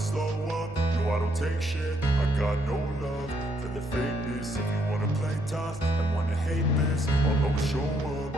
slow up, no I don't take shit. I got no love for the fakeness. If you wanna play tough and wanna hate this, I'll always show up.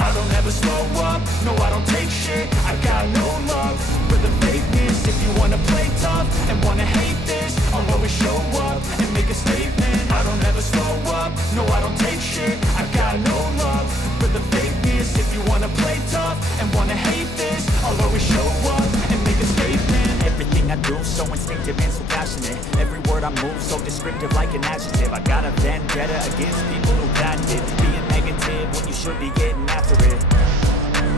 I don't ever slow up, no I don't take shit. I got no love for the fakeness. If you wanna play tough and wanna hate this, I'll always show up and make a statement. I don't ever slow up, no I don't take shit. I got no love for the fakeness. If you wanna play tough and wanna hate this, I'll always show up and make a statement. Everything I do so instinctive and so passionate. Every word I move so descriptive like an adjective. I got a vendetta against people who patented being negative when you should be getting after it.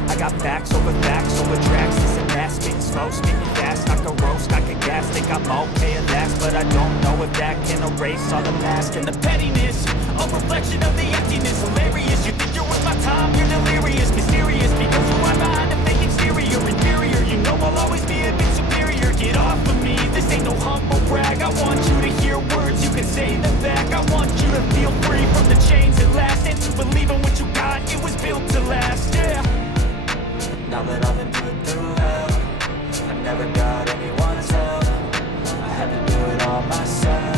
I got facts over tracks. This and that, spitting slow, spitting fast. I can roast, I can gas, think I'm okay at last, but I don't know if that can erase all the mask and the pettiness. A reflection of the emptiness, hilarious. You think you're worth my time, you're delirious, mysterious, because who I'm behind a fake exterior, inferior. You know I'll always be a bit superior. Get off of me, this ain't no humble brag. I want you to hear words, you can say them back. I want you to feel free from the chains at last, and to believe in what you got, it was built to last, yeah. Now that I've been put through hell, I never got anyone's help. I had to do it all myself.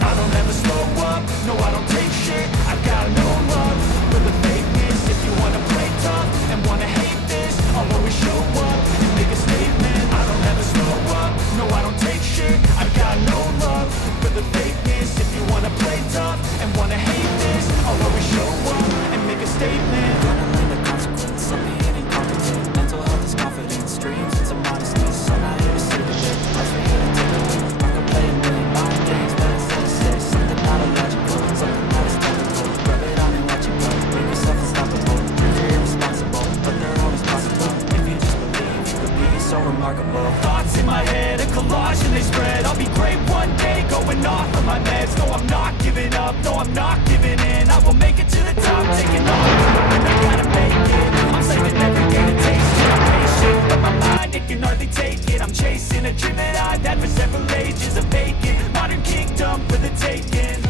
I don't ever slow up, no I don't take shit. I got no love for the fakeness. If you wanna play tough and wanna hate this, I'll always show up and make a statement. I don't ever slow up, no I don't take shit. I got no love for the fakeness. If you wanna play tough and wanna hate this, I'll always show up and make a statement. Gonna learn the consequence of being incompetent. Mental health is confidence, dreams and some modestness. I'm not here to see the bit, that's for you to take a look. I could play a million mind games, but instead of say something not illogical, something that is technical. Rub it on and let you go. Make yourself unstoppable. You're irresponsible, but they're always possible. If you just believe, you could be so remarkable. Thoughts in my head, a collage and they spread. I'll be great one day, going off of my meds. No, I'm not giving up, no, I'm not giving in. I will make it to the top, taking off. And I gotta make it. I'm saving every day to taste it. I'm patient, but my mind, it can hardly take it. I'm chasing a dream that I've had for several ages. A vacant, modern kingdom for the taking.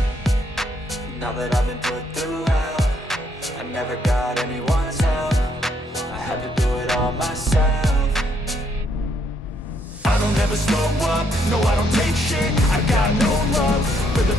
Now that I've been put through hell, I never got anyone's help. I had to do it all myself. I don't ever slow up, no I don't take shit. I got no love for the